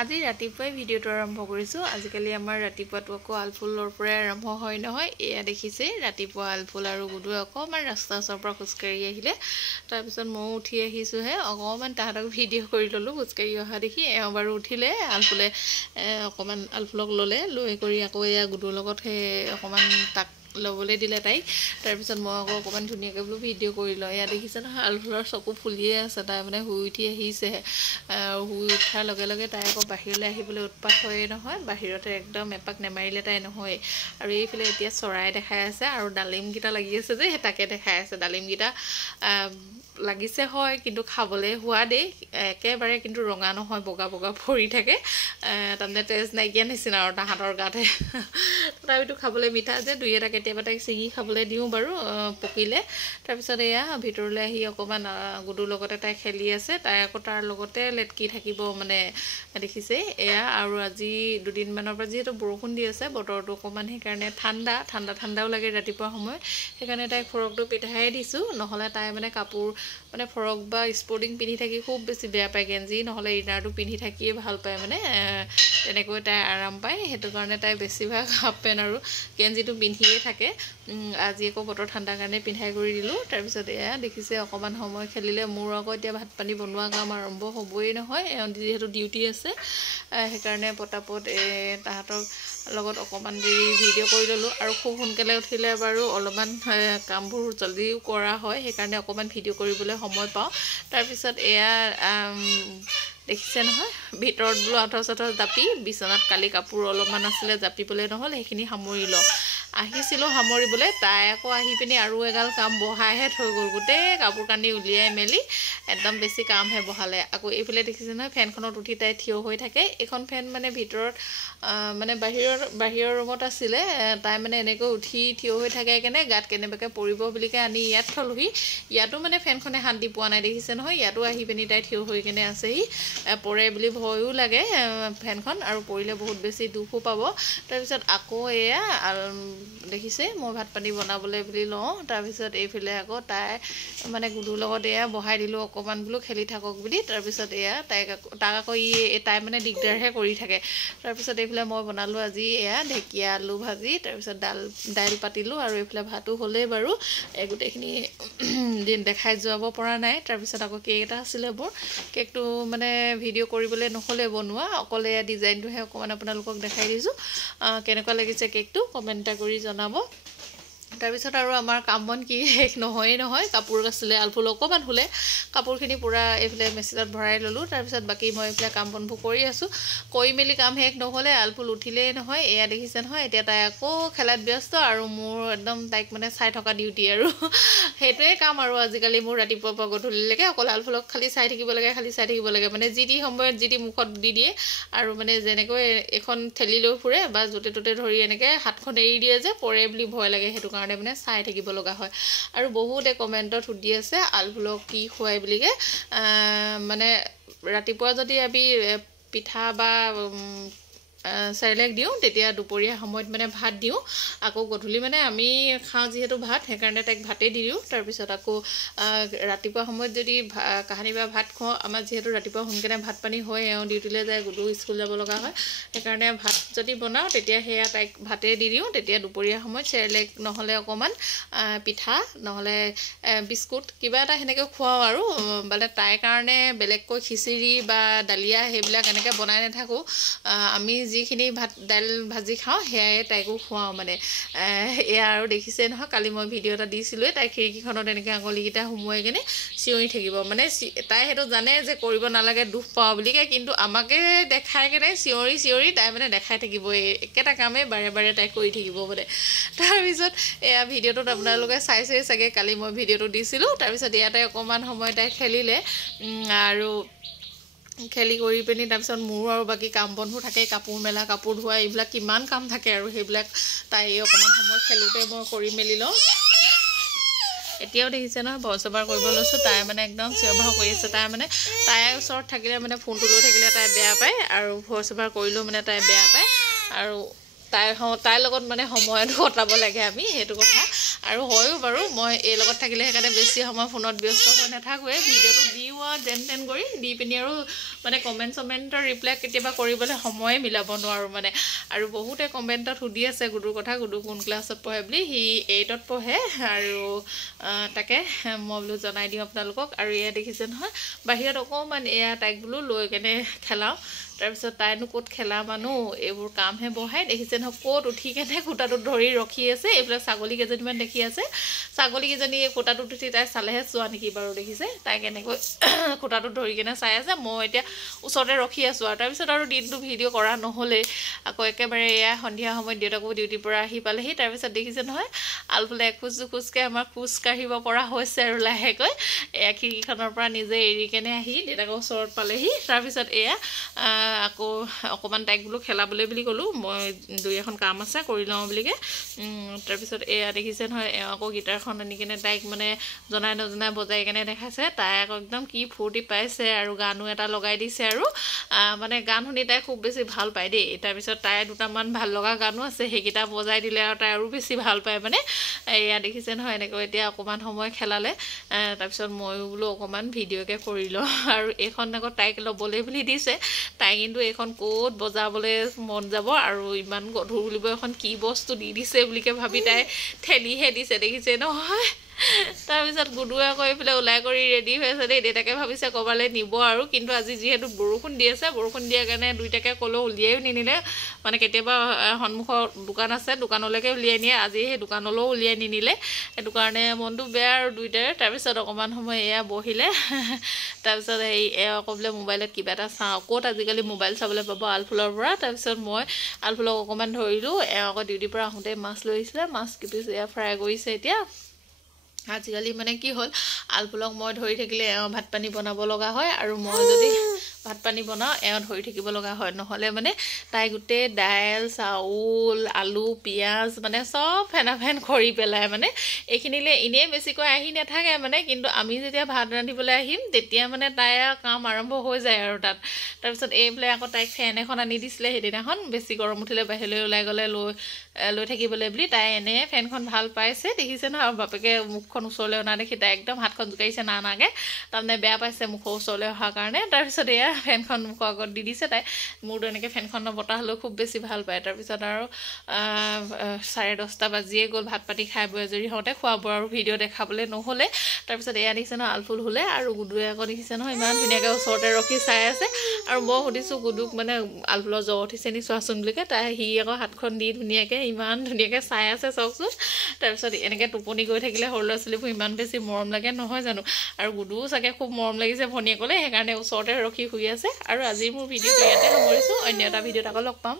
আজি ৰাতিপুৱাই ভিডিঅ'টো আৰম্ভ কৰিছোঁ। আজিকালি আমাৰ ৰাতিপুৱাটো আকৌ আলফুলৰ পৰাই আৰম্ভ হয় নহয়। এয়া দেখিছে ৰাতিপুৱা আলফুল আৰু গুডুৱে অকণমান ৰাস্তাৰ ওচৰৰ পৰা খোজকাঢ়ি আহিলে। তাৰপিছত ময়ো উঠি আহিছোঁহে, অকণমান তাহাঁতক ভিডিঅ' কৰি ল'লোঁ খোজকাঢ়ি অহা দেখি। এওঁ বাৰু উঠিলে, আলফুলে অকণমান আলফুলক লৈ কৰি আকৌ এয়া গুডুৰ লগত সেই অকণমান তাক ল'বলৈ দিলে তাইক। তাৰপিছত মই আকৌ অকণমান ধুনীয়াকৈ বোলো ভিডিঅ' কৰি লওঁ। এয়া দেখিছে নহয় আলফুলৰ চকু ফুলিয়ে আছে, তাই মানে শুই উঠি আহিছেহে। শুই উঠাৰ লগে লগে তাই আকৌ বাহিৰলৈ আহিবলৈ উৎপাত হয়েই নহয়। বাহিৰতে একদম এপাক নেমাৰিলে তাই নহয়। আৰু এইফালে এতিয়া চৰাই দেখাই আছে আৰু ডালিমকেইটা লাগি আছে যে, সেই তাকে দেখাই আছে। ডালিমকেইটা লাগিছে হয়, কিন্তু খাবলৈ সোৱাদেই একেবাৰে, কিন্তু ৰঙা নহয়, বগা বগা ভৰি থাকে। তাৰমানে তেজ নাইকিয়া নিচিনা আৰু তাহাঁতৰ গাতে। তথাপিতো খাবলৈ মিঠা যে, দুই এটা কেতিয়াবা তাইক ছিঙি খাবলৈ দিওঁ বাৰু পকিলে। তাৰপিছত এয়া ভিতৰলৈ আহি অকণমান গুডুৰ লগতে তাই খেলি আছে। তাই আকৌ তাৰ লগতে লেটকি থাকিব মানে, দেখিছে এয়া। আৰু আজি দুদিনমানৰ পৰা যিহেতু বৰষুণ দি আছে, বতৰটো অকণমান সেইকাৰণে ঠাণ্ডাও লাগে ৰাতিপুৱা সময়ত। সেইকাৰণে তাইক ফ্ৰকটো পিন্ধাই দিছোঁ, নহ'লে তাই মানে কাপোৰ মানে ফ্ৰক বা স্পৰ্টিং পিন্ধি থাকি খুব বেছি বেয়া পায়। গেঞ্জি নহ'লে ইনাৰটো পিন্ধি থাকিয়ে ভাল পায় মানে, তেনেকৈ তাই আৰাম পায়। সেইটো কাৰণে তাই বেছিভাগ হাফ পেণ্ট আৰু গেঞ্জিটো পিন্ধিয়ে থাকে। আজি আকৌ বতৰ ঠাণ্ডাৰ কাৰণে পিন্ধাই কৰি দিলোঁ। তাৰপিছত এয়া দেখিছে অকণমান সময় খেলিলে। মোৰ আকৌ এতিয়া ভাত পানী বনোৱা কাম আৰম্ভ হ'বই নহয়, যিহেতু ডিউটি আছে। সেইকাৰণে পটাপট তাহাঁতৰ লগত অকণমান দেৰি ভিডিঅ' কৰি ল'লোঁ। আৰু খুব সোনকালে উঠিলে বাৰু অলপমান কামবোৰ জলদিও কৰা হয়, সেইকাৰণে অকণমান ভিডিঅ' কৰিবলৈ সময় পাওঁ। তাৰপিছত এয়া দেখিছে নহয় ভিতৰত বোলো আঁঠৰ চাঠৰ জাপি, বিচনাত কালি কাপোৰ অলপমান আছিলে জাপিবলৈ নহ'ল, সেইখিনি সামৰি লওঁ। আহিছিলোঁ সামৰিবলৈ, তাই আকৌ আহি পিনি আৰু এগাল কাম বঢ়াইহে থৈ গ'ল। গোটেই কাপোৰ কানি উলিয়াই মেলি একদম বেছি কামহে বঢ়ালে। আকৌ এইফালে দেখিছে নহয় ফেনখনত উঠি তাই থিয় হৈ থাকে। এইখন ফেন মানে ভিতৰত মানে বাহিৰৰ ৰুমত আছিলে। তাই মানে এনেকৈ উঠি থিয় হৈ থাকে কেনে গাত কেনেবাকৈ পৰিব বুলিকৈ আনি ইয়াত থ'লোহি। ইয়াতো মানে ফেনখনে শান্তি পোৱা নাই, দেখিছে নহয়। ইয়াতো আহি পিনি তাই থিয় হৈ কেনে আছেহি। পৰে বুলি ভয়ো লাগে ফেনখন, আৰু পৰিলে বহুত বেছি দুখো পাব। তাৰপিছত আকৌ এয়া দেখিছে মই ভাত পানী বনাবলৈ বুলি লওঁ। তাৰপিছত এইফালে আকৌ তাই মানে গুডুৰ লগত এয়া বহাই দিলোঁ অকণমান বোলো খেলি থাকক বুলি। তাৰপিছত এয়া তাক আকৌ তাই মানে দিগদাৰহে কৰি থাকে। তাৰপিছত এইফালে মই বনালোঁ আজি এয়া ঢেকীয়া আলু ভাজি, তাৰপিছত দাইল পাতিলোঁ, আৰু এইফালে ভাতো হ'লেই বাৰু। গোটেইখিনি দেখাই যোৱাব পৰা নাই। তাৰপিছত আকৌ কেক এটা আছিলে মোৰ, কেকটো মানে ভিডিঅ' কৰিবলৈ নহ'লে বনোৱা, অকলে এয়া ডিজাইনটোহে অকণমান আপোনালোকক দেখাই দিছোঁ। কেনেকুৱা লাগিছে কেকটো কমেণ্ট এটা কৰি জনাব। তাৰপিছত আৰু আমাৰ কাম বন কি শেষ নহয়েই নহয়। কাপোৰ আছিলে, আলফুল অকণমান শুলে, কাপোৰখিনি পূৰা এইফালে মেচিনত ভৰাই ল'লোঁ। তাৰপিছত বাকী মই এইফালে কাম বনবোৰ কৰি আছোঁ। কৰি মেলি কাম শেষ নহ'লে আলফুল উঠিলেই নহয়। এয়া দেখিছে নহয়, এতিয়া তাই আকৌ খেলাত ব্যস্ত, আৰু মোৰ একদম তাইক মানে চাই থকা ডিউটি আৰু সেইটোৱে কাম আৰু আজিকালি মোৰ ৰাতিপুৱাৰ পৰা গধূলিলৈকে অকল আলফুলক খালি চাই থাকিব লাগে মানে যি টি সময়ত যি টি মুখত দি দিয়ে। আৰু মানে যেনেকৈ এখন ঠেলি লৈ ফুৰে বা য'তে ত'তে ধৰি এনেকৈ হাতখন এৰি দিয়ে যে, পৰে বুলি ভয় লাগে, সেইটো কাৰণে মানে চাই থাকিব লগা হয়। আৰু বহুতে কমেণ্টত সুধি আছে আলফুলক কি খুৱাই বুলিকৈ। মানে ৰাতিপুৱা যদি আমি পিঠা বা চেৰেলেক দিওঁ, তেতিয়া দুপৰীয়া সময়ত মানে ভাত দিওঁ। আকৌ গধূলি মানে আমি খাওঁ যিহেতু ভাত, সেইকাৰণে তাইক ভাতেই দি দিওঁ। তাৰপিছত আকৌ ৰাতিপুৱা সময়ত যদি কাহানি বা ভাত খুৱাওঁ, আমাৰ যিহেতু ৰাতিপুৱা সোনকালে ভাত পানী হয়, এওঁ ডিউটিলৈ যায়, গুডু স্কুল যাব লগা হয়। সেইকাৰণে ভাত যদি বনাওঁ তেতিয়া সেয়া তাইক ভাতেই দি দিওঁ। তেতিয়া দুপৰীয়া সময়ত চেৰেলেক নহ'লে অকণমান পিঠা নহ'লে বিস্কুট কিবা এটা সেনেকৈ খুৱাওঁ। আৰু মানে তাইৰ কাৰণে বেলেগকৈ খিচিৰি বা দালিয়া সেইবিলাক এনেকৈ বনাই নাথাকোঁ। আমি যিখিনি দাইল ভাজি খাওঁ সেয়াই তাইকো খুৱাওঁ মানে। এয়া আৰু দেখিছে নহয়, কালি মই ভিডিঅ' এটা দিছিলোঁৱেই, তাই খিৰিকীখনত এনেকৈ আঙুলিকেইটা সোমোৱাই কিনে চিঞৰি থাকিব। মানে তাই সেইটো জানে যে কৰিব নালাগে, দুখ পাওঁ বুলিকৈ, কিন্তু আমাকে দেখাই কেনে চিঞৰি তাই মানে দেখাই থাকিব। একেটা কামেই বাৰে বাৰে তাই কৰি থাকিব মানে। তাৰপিছত এয়া ভিডিঅ'টোত আপোনালোকে চাইছেই চাগে, কালি মই ভিডিঅ'টো দিছিলোঁ। তাৰপিছত ইয়াতে অকণমান সময় তাই খেলিলে, আৰু খেলি কৰি পিনি তাৰপিছত মোৰো আৰু বাকী কাম বনবোৰ থাকে, কাপোৰ মেলা, কাপোৰ ধোৱা, এইবিলাক কিমান কাম থাকে, আৰু সেইবিলাক তাই অকণমান সময় খেলোঁতে মই কৰি মেলি লওঁ। এতিয়াও দেখিছে নহয় ভৰ চবাৰ কৰিব লৈছোঁ। তাই মানে একদম চিঞৰ বাখৰ কৰি আছে। তাই মানে তাইৰ ওচৰত থাকিলে মানে ফোনটো লৈ থাকিলে তাই বেয়া পায়, আৰু ভৰ চবাৰ কৰিলেও মানে তাই বেয়া পায়। আৰু তাইৰ লগত মানে সময়ত কটাব লাগে আমি, সেইটো কথা। আৰু হয়ও বাৰু মই এই লগত থাকিলে সেইকাৰণে বেছি সময় ফোনত ব্যস্ত হৈ নাথাকোৱে ভিডিঅ'টো দিও যেন তেন কৰি দি পিনি আৰু মানে কমেণ্টৰ ৰিপ্লাই কেতিয়াবা কৰিবলৈ সময়ে মিলাব নোৱাৰোঁ মানে আৰু বহুতে কমেণ্টত সুধি আছে গুডুৰ কথা গুডু কোন ক্লাছত পঢ়ে বুলি সি 8ত পঢ়ে আৰু তাকে মই বোলো জনাই দিওঁ আপোনালোকক আৰু এয়া দেখিছে নহয় বাহিৰত অকণমান এয়া তাইক বোলো লৈ কেনে খেলাওঁ তাৰপিছত তাইনো ক'ত খেলা মানুহ এইবোৰ কামহে বহাই দেখিছে নহয় ক'ত উঠি কেনে খুঁটাটোত ধৰি ৰখি আছে এইফালে ছাগলী কেইজনীমান দেখি আছে ছাগলীকেইজনী এই খুঁটাটোত উঠি তাই চালেহে চোৱা নেকি বাৰু দেখিছে তাই কেনেকৈ খুঁটাটোত ধৰি কেনে চাই আছে মই এতিয়া ওচৰতে ৰখি আছোঁ আৰু তাৰপিছত আৰু দিনটো ভিডিঅ' কৰা নহ'লেই আকৌ একেবাৰে এয়া সন্ধিয়া সময়ত দেউতাকো ডিউটিৰ পৰা আহি পালেহি তাৰপিছত দেখিছে নহয় আলফালে এখোজ দুখোজকৈ আমাৰ খোজ কাঢ়িব পৰা হৈছে আৰু লাহেকৈ এয়া খিৰিকীখনৰ পৰা নিজে এৰি কেনে আহি দেউতাকৰ ওচৰত পালেহি তাৰপিছত এয়া আকৌ অকণমান তাইক বোলো খেলাবলৈ বুলি ক'লোঁ মই 2-এখন কাম আছে কৰি লওঁ বুলিকৈ তাৰপিছত এয়া দেখিছে নহয় আকৌ গীটাৰখন আনি কেনে তাইক মানে জনাই নজনাই বজাই কেনে দেখাইছে তাই আকৌ একদম কি ফূৰ্তি পাইছে আৰু গানো এটা লগাই দিছে আৰু মানে গান শুনি তাই খুব বেছি ভাল পায় দেই তাৰপিছত তাই দুটামান ভাল লগা গানো আছে সেইকেইটা বজাই দিলে আৰু তাই আৰু বেছি ভাল পায় মানে এয়া দেখিছে নহয় এনেকৈ এতিয়া অকণমান সময় খেলালে তাৰপিছত ময়ো বোলো অকণমান ভিডিঅ'কে কৰি লওঁ আৰু এইখন আকৌ তাইক ল'বলৈ বুলি দিছে তাই কিন্তু এইখন ক'ত বজাবলৈ মন যাব আৰু ইমান গধুৰ বুলিব এখন কি বস্তু দি দিছে বুলিকৈ ভাবি তাই ঠেলিহে দিছে দেখিছে নহয় তাৰপিছত গুডুৱে আকৌ এইফালে ওলাই কৰি ৰেডি হৈ আছে দেই দেউতাকে ভাবিছে ক'ৰবালৈ নিব আৰু কিন্তু আজি যিহেতু বৰষুণ দি আছে বৰষুণ দিয়াৰ কাৰণে দুইটাকে ক'লেও উলিয়াইও নিনিলে মানে কেতিয়াবা সন্মুখৰ দোকান আছে দোকানলৈকে উলিয়াই নিয়ে আজি সেই দোকানলৈও উলিয়াই নিনিলে সেইটো কাৰণে মনটো বেয়া আৰু দুইটাৰে তাৰপিছত অকণমান সময় এয়া বহিলে তাৰপিছত হেৰি আকৌ বোলে মোবাইলত কিবা এটা চাওঁ ক'ত আজিকালি মোবাইল চাবলৈ পাব আলফুলৰ পৰা তাৰপিছত মই আলফুলক অকণমান ধৰিলোঁ আকৌ ডিউটিৰ পৰা আহোঁতে মাছ লৈ আহিছিলে মাছ কিপিছ এয়া ফ্ৰাই কৰিছে এতিয়া আজিকালি মানে কি হ'ল আলফুলক মই ধৰি থাকিলে ভাত পানী বনাব লগা হয় আৰু মই যদি ভাত পানী বনাওঁ ধৰি থাকিব লগা হয় নহ'লে মানে তাই গোটেই দাইল চাউল আলু পিঁয়াজ মানে চব ফেনাফেন কৰি পেলাই মানে এইখিনিলৈ এনেই বেছিকৈ আহি নাথাকে মানে কিন্তু আমি যেতিয়া ভাত ৰান্ধিবলৈ আহিম তেতিয়া মানে তাই কাম আৰম্ভ হৈ যায় আৰু তাত তাৰপিছত এইফালে আকৌ তাইক ফেন এখন আনি দিছিলে সেইদিনাখন বেছি গৰম উঠিলে বাহিৰলৈ ওলাই গ'লে লৈ থাকিবলৈ বুলি তাই এনে ফেনখন ভাল পাইছে দেখিছে নহয় আৰু বাপেকে মুখখন ওচৰলৈ অনা দেখি তাই একদম হাতখন জোকাৰিছে নানাগে তাৰমানে বেয়া পাইছে মুখৰ ওচৰলৈ অহাৰ কাৰণে তাৰপিছত এয়া ফেনখন মুখৰ আগত দি দিছে তাই মোৰতো এনেকৈ ফেনখনৰ বতাহ হ'লেও খুব বেছি ভাল পায় তাৰপিছত আৰু 10:30 বাজিয়ে গ'ল ভাত পাতি খাই বৈ আজৰি হওঁতে খোৱা বোৱা আৰু ভিডিঅ' দেখাবলৈ নহ'লে তাৰপিছত এয়া দেখিছে নহয় আলফুল হ'লে আৰু গুডুৱে আকৌ দেখিছে নহয় ইমান ধুনীয়াকৈ ওচৰতে ৰখি চাই আছে আৰু মই সুধিছোঁ গুডুক মানে আলফুলৰ জ্বৰ উঠিছে নি চোৱাচোন বুলিকৈ সি আকৌ হাতখন দি ধুনীয়াকৈ ইমান ধুনীয়াকৈ চাই আছে চাওকচোন তাৰপিছত এনেকৈ টোপনি গৈ থাকিলে সৰু ল'ৰা ছোৱালীবোৰ ইমান বেছি মৰম লাগে নহয় জানো আৰু গুডুও চাগে খুব মৰম লাগিছে ভনীয়েকলৈ সেইকাৰণে ওচৰতে ৰখি শুই আছে আৰু আজিৰ মোৰ ভিডিঅ'টো ইয়াতে সামৰিছোঁ অন্য এটা ভিডিঅ'ত আকৌ লগ পাম